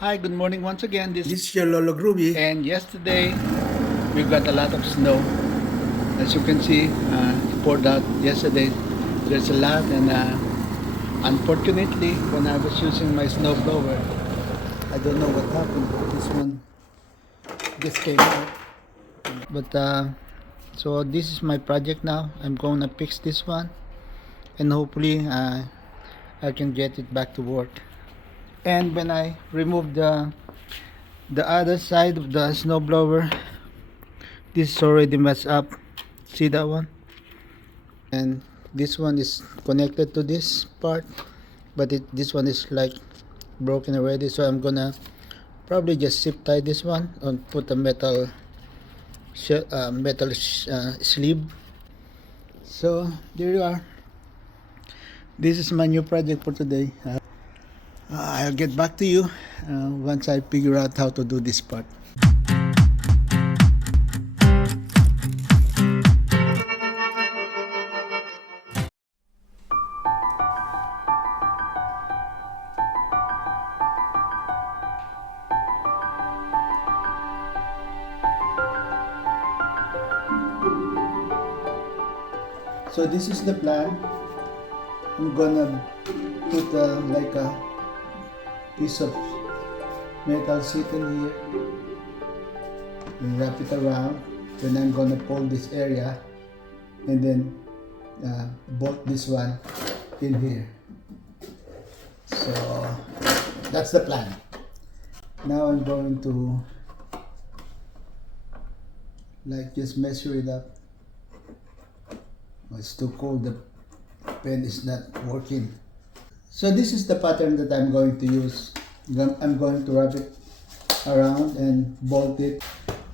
Hi, good morning once again. This is your Lolo Groovy. And yesterday we got a lot of snow. As you can see, it poured out yesterday. There's a lot, and unfortunately, when I was using my snow blower, I don't know what happened. This one just came out. But so this is my project now. I'm going to fix this one, and hopefully I can get it back to work. And when I remove the other side of the snowblower, this is already messed up. See that one? And this one is connected to this part, but this one is like broken already. So I'm gonna probably just zip tie this one and put a metal sleeve. So there you are. This is my new project for today. I'll get back to you once I figure out how to do this part. So this is the plan. I'm gonna put like a piece of metal sheet in here and wrap it around. Then I'm gonna pull this area and then bolt this one in here. So that's the plan. Now I'm going to like just measure it up. It's too cold, the pen is not working. So this is the pattern that I'm going to use. I'm going to wrap it around and bolt it.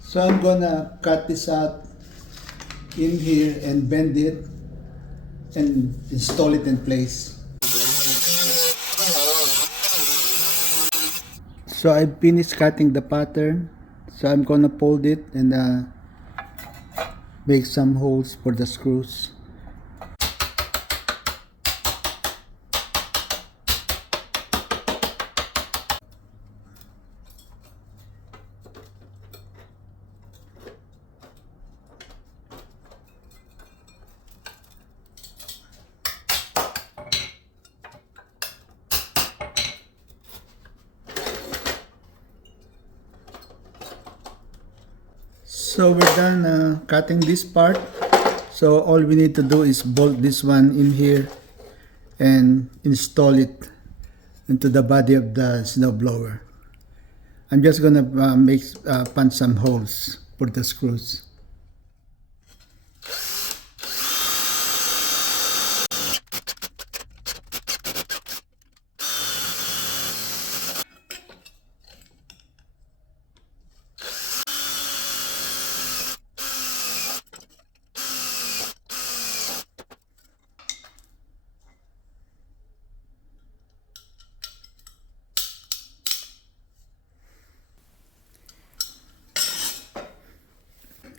So I'm gonna cut this out in here and bend it and install it in place. So I finished cutting the pattern. So I'm gonna fold it and make some holes for the screws. So we're done cutting this part. So all we need to do is bolt this one in here and install it into the body of the snowblower. I'm just gonna punch some holes for the screws.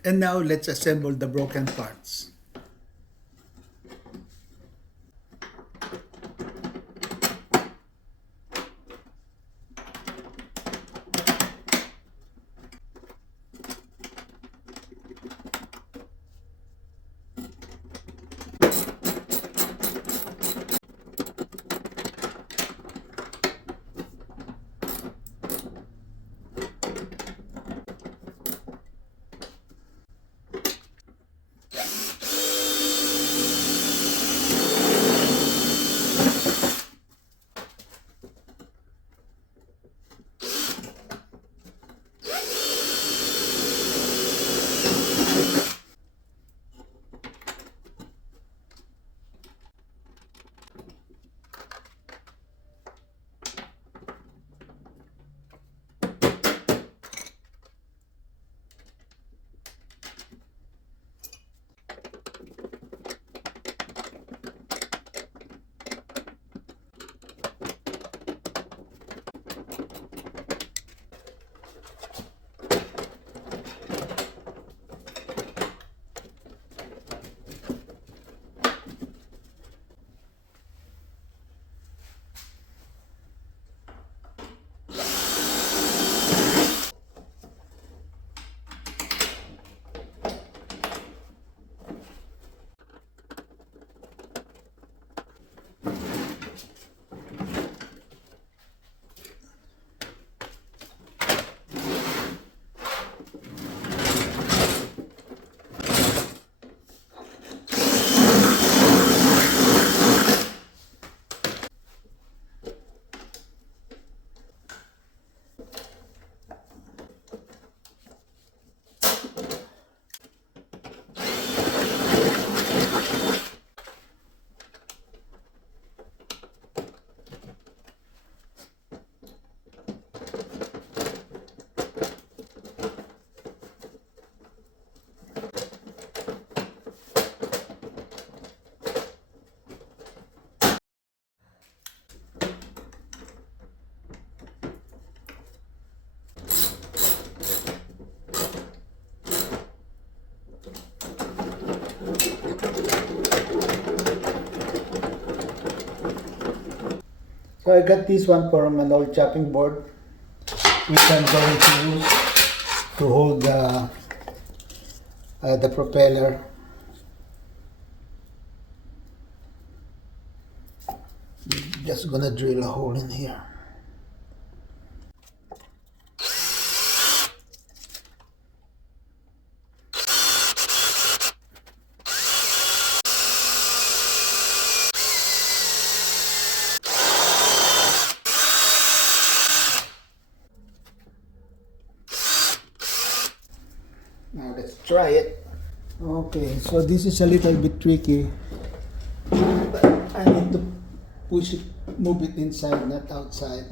And now let's assemble the broken parts. So I got this one from an old chopping board, which I'm going to use to hold the propeller. Just gonna drill a hole in here. Now let's try it. Okay, so this is a little bit tricky. But I need to push it, move it inside, not outside.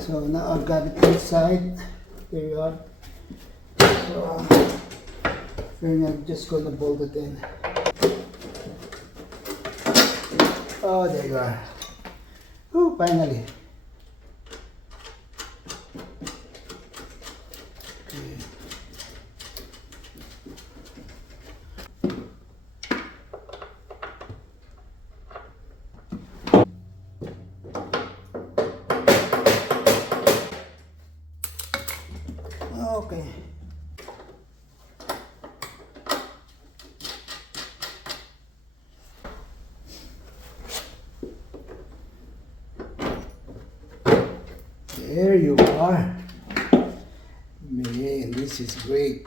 So now I've got it inside. There you are. So I'm just gonna bolt it in. Oh, there you are. Oh, finally. Okay. Okay. There you are. Man, this is great.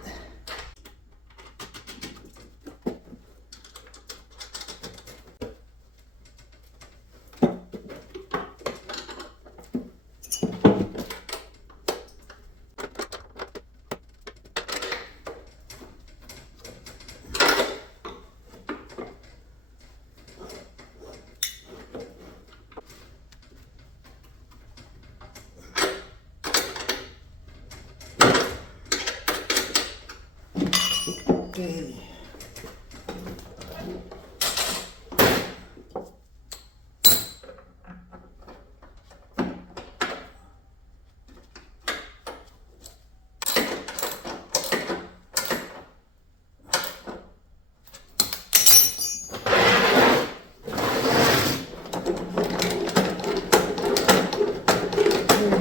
Okay.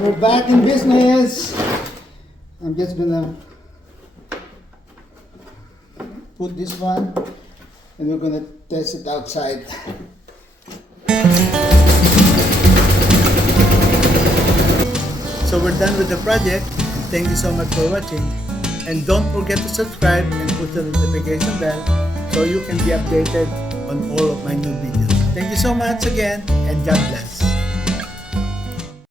We're back in business. I'm just gonna put this one and we're gonna test it outside. So we're done with the project. Thank you so much for watching. And don't forget to subscribe and push the notification bell so you can be updated on all of my new videos. Thank you so much again and God bless.